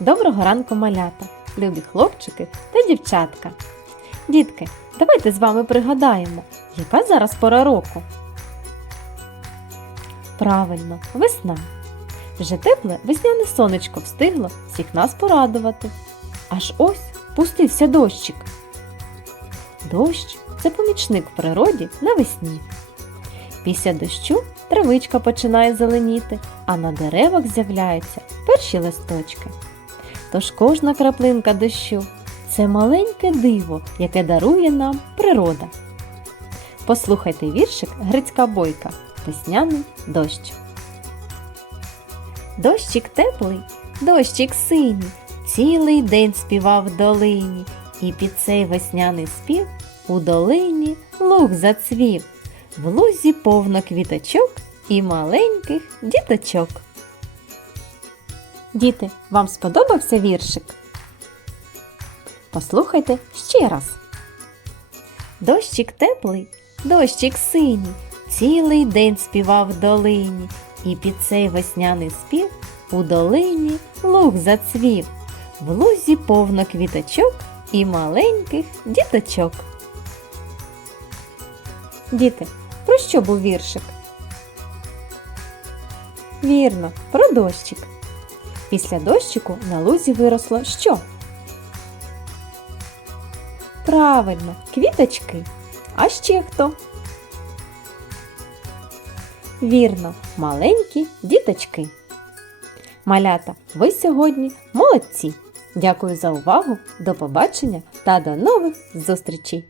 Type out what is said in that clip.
Доброго ранку, малята, любі хлопчики та дівчатка. Дітки, давайте з вами пригадаємо, яка зараз пора року. Правильно, весна. Вже тепле весняне сонечко встигло всіх нас порадувати. Аж ось пустився дощик. Дощ це помічник в природі навесні. Після дощу травичка починає зеленіти, а на деревах з'являються перші листочки. Тож кожна краплинка дощу це маленьке диво, яке дарує нам природа. Послухайте віршик Грицька бойка Весняний дощ. Дощик теплий, дощик синій, цілий день співав в долині, і під цей весняний спів у долині луг зацвів, в лузі повно квіточок і маленьких діточок. Діти, вам сподобався віршик? Послухайте ще раз. Дощик теплий, дощик синій, цілий день співав в долині, і під цей весняний спів у долині луг зацвів, в лузі повно квіточок і маленьких діточок. Діти, про що був віршик? Вірно, про дощик. Після дощику на лузі виросло що? Правильно, квіточки. А ще хто? Вірно, маленькі діточки. Малята, ви сьогодні молодці. Дякую за увагу. До побачення та до нових зустрічей!